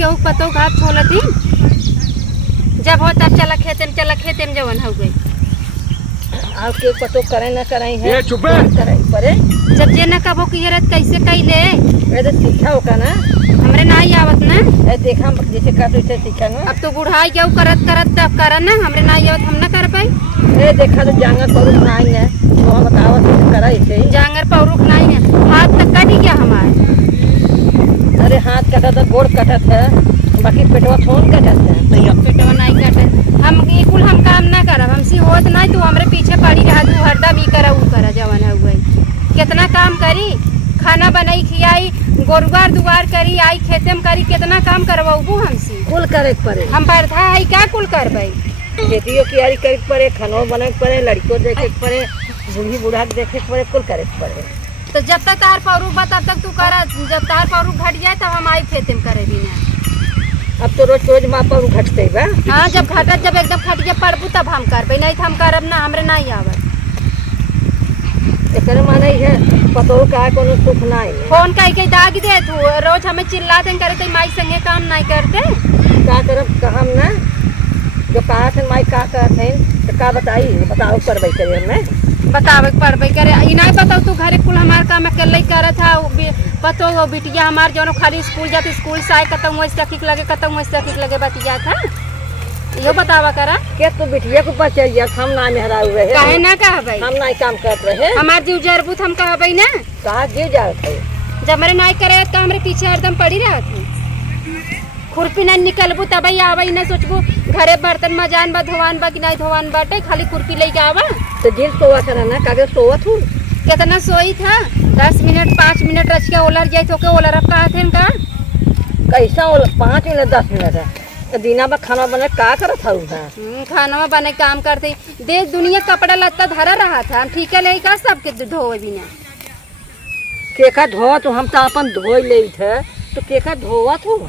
केहू पतो घाट छोलती जब हो तब चला खेते में जवन हो गई आप के पतो करे न करे है ये चुप है करे परे जब जे न कबो की रत कैसे कैले ए तो सीखा होगा ना हमरे नहीं आवत ना ए देखा जैसे का तो सीखा ना अब तो बुढ़ाई जाऊ करत तब कर ना हमरे नहीं आवत हम ना कर पाई ए देखा तो जांगर परू नहीं है तो हम बतावत करा ऐसे जांगर पौरुख नहीं है हाथ तक कटी गया हमारे अरे हाथ कटा था गोड़ कटा था बाकी पेटवा फोन कटा था पेटवा नहीं कटे हम ये कुल हम काम ना करब हमसे होत नहीं तू हमरे पीछे पड़ी रहा तू हरदम ही करा ऊ करा जवन हो गई कितना काम करी खाना बनाई खियाई गोरुवार दुआर करी आई खेते में करी कितना काम करवाऊ हमसे कुल करे परे हम बरधा है क्या कुल करबे खेतियों की यारी करे परे खानो बने परे लड़कियों देखे परे बूढ़ी बूढ़ा देखे परे कुल करे परे तो जब तक तार पौरू बा तब तक तू करा जब तार पौरू घट जाए तब हम आई खेते में करे भी ना अब तो रोज माँ पर घटते बा हाँ जब घटत जब एकदम खट जब पड़बू तब हम करबे नहीं तो हम करब ना हमरे नहीं आवत एकरे माने है पतो का कोनो सुख नहीं फोन कई कई दाग दे तू रोज हमें चिल्ला दें करे तो माई संगे काम नहीं करते का करब हम ना जो कहा थे माई का कहते हैं तो का बताई बताओ करबे करे हमें बतावे पड़बे करे ई नहीं बताओ तू घरे कुल हमार काम अकेले ही करत था पतो हो बिटिया हमार जो खाली स्कूल जाती स्कूल से आए खत्म हुए ठीक लगे खत्म हुए ठीक लगे बतिया था यो बतावा करा के तू बिटिया को बचैया हम ना मेहरा हुए है काहे ना कहबे हम नहीं काम करत रहे हमार जीव जरबूत हम कहबे ना कहा गिर जात है जब मेरे नाई करे तो हमरे पीछे हरदम पड़ी रहत खुरपी न निकलबू तब आवे न सोचबू घरे बर्तन मजान बा धोवान बा कि नहीं धोवान बाटे खाली खुरपी लेके आवा तो जिन सोवा था ना कागज सोवत हूँ कितना सोई था 10 मिनट 5 मिनट रच के ओलर जाए तो के ओलर अब कहा थे का कैसा 5 मिनट 10 मिनट है दीना बा खाना बने का करत हूँ खाना बने काम करते देश दुनिया कपड़ा लत्ता धरा रहा था हम ठीक है का सबके धोए बिना केका धो तो हम तो अपन धोई ले थे तो केका धोवत हूँ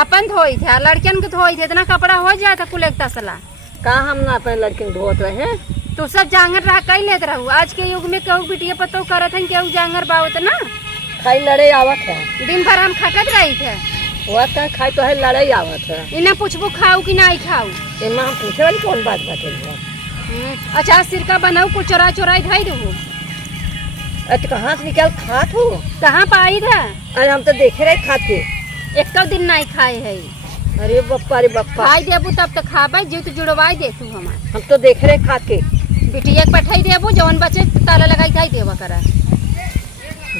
अपन धोई थे लड़कियन के धोई थे इतना कपड़ा हो जाता कुल एक तसला का हम ना अपने लड़किन धोत रहे तो सब जांगर रहा कई लेते रहू आज के युग में कहू बिटिया पतो करत हैं केहू जांगर बावत ना खाई लड़े आवत है दिन भर हम खटत रही थे वह का खाई तो है लड़ाई आवत है इन्हें पूछबू खाऊ कि नहीं खाऊ इनमें हम पूछे वाली कौन बात बाटे अच्छा सिरका बनाऊ कुछ चोरा चोराई धाई दू तो कहाँ से निकाल खात हूँ कहाँ पाई था अरे हम तो देखे रहे खाते एक दिन नहीं खाए है अरे बप्पा रे बप्पा खाई देबू तब तक खाबे जीव तो जुड़वाई दे तू हमार हम तो देख रहे खाते बिटिया के पठाई देबू जवन बचे ताला लगाई खाई देवा करा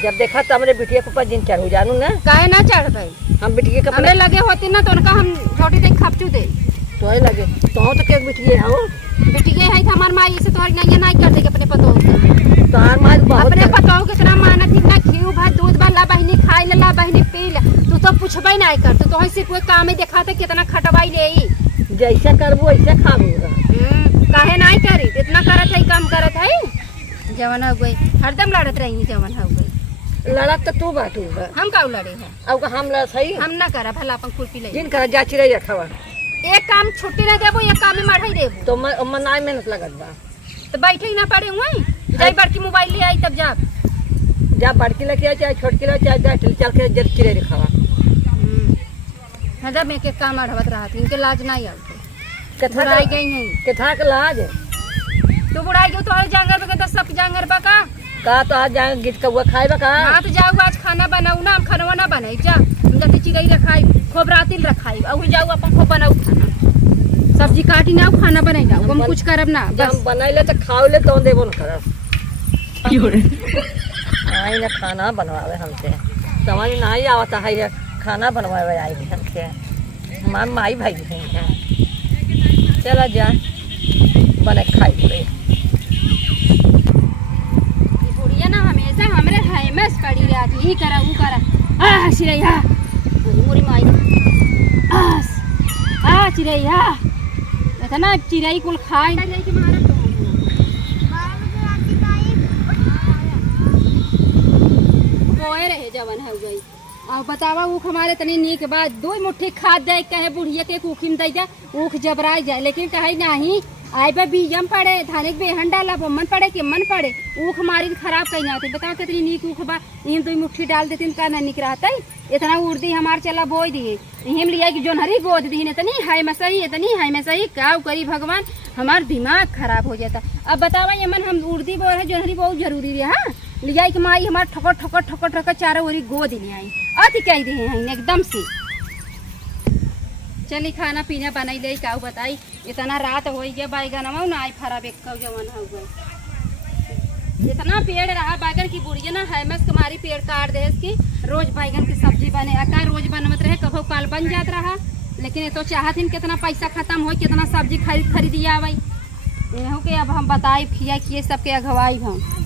जब देखा तब मेरे बिटिया के ऊपर दिन चढ़ू जानू ना काहे ना चढ़ भाई हम बिटिया के हमरे लगे होती ना तो उनका हम रोटी देख खापचू दे तो है लगे तो क्या बिटिया हो बिटिया है हमार माई से तोहर नहीं कर दे अपने पतो तो हर माई बहुत अपने पतो कितना मानत कितना घी भात दूध वाला बहनी खाई ला बहनी पी ला तू तो पूछबे नहीं कर तू तो से कोई काम ही दिखाते कितना खटवाई ले जैसे करबो वैसे खाबो काहे नहीं करी इतना करत है काम करत है जवन हो गई हरदम लड़त रही जवन हो गई लड़त तो तू बाटू हम का लड़े है अब हम लड़ सही हम ना करा भला अपन खुरपी ले जिन कर जा चिड़ै रखवा एक काम छुट्टी ना देबो एक काम में मढ़ाई देबो तो मैं ना मेहनत लगत बा तो बैठे ही ना पड़े हुए जाई बड़की मोबाइल ले आई तब जा बड़की लेके चाहे छोटकी ले चाहे चल के जर चिड़ै रखवा हदा में के काम अड़वत रहा थी इनके लाज नहीं आते कथा बुढ़ाई गई है कथा के लाज तू बुढ़ाई गई तो जांगर बका 10 जांगर बका का तो आज जाए गिट का हुआ खाएबा का हां तो जाऊ आज खाना बनाऊ ना हम खाना ना बनाई जा हम जाते चिड़ै रखाई खोबरातिल रखाई और जाऊ अपन खो बनाऊ खाना सब्जी काटी ना खाना बनाई ना हम कुछ करब ना बस हम बनाइले तो खाओ ले तो देबो न करब आई ना खाना बनवावे हमसे समझ नहीं आवता है ये खाना बनवावे आई हमसे हमार माई भाई हैं चला जा बने खाई पड़े बुढ़िया ना हमेशा हमरे हेमस पड़ी रहती ही करा वो करा आ चिड़ैया मोरी माई आ चिड़ैया इतना चिड़ै कुल खाई बोए रहे जवन हो गई अब बतावा ऊख हमारे तनी नीक बात 2 मुट्ठी खाद दे कहे बुढ़िया के ऊखिम दे जा ऊख जबराई जाए लेकिन कहे नहीं आए बे बीजम पड़े धाने के बेहन डाला मन पड़े कि मन पड़े ऊख हमारी खराब कहीं आते बताओ कितनी नीक ऊख बा इन 2 मुट्ठी डाल देती का ना निक रहता है इतना उर्दी हमार चला बोई दिए हिम लिया कि जोनहरी गोद दी इतनी हाय में सही इतनी हाय में सही का करी भगवान हमार दिमाग खराब हो जाता। अब बतावा यमन हम उर्दी बोल है जोनहरी बहुत जरूरी है। हाँ लिया कि माई हमार ठोकर ठोकर ठोकर ठोकर चारों ओरी गोद ले आई अति कह दी है एकदम से। चली खाना पीना बनाई ले का बताई इतना रात हो गया बैगन ना आई फरा बेक जवन हो गए इतना पेड़ रहा बैगन की बुढ़िया ना है मैं तुम्हारी पेड़ काट दे इसकी रोज बैगन की सब्जी बने का रोज बनवत रहे कभो काल बन जात रहा लेकिन ये तो चाहत इन कितना पैसा खत्म हो कितना सब्जी खरीदिया भाई यहूँ के अब हम बताई खिया किए सबके अगवाई हम।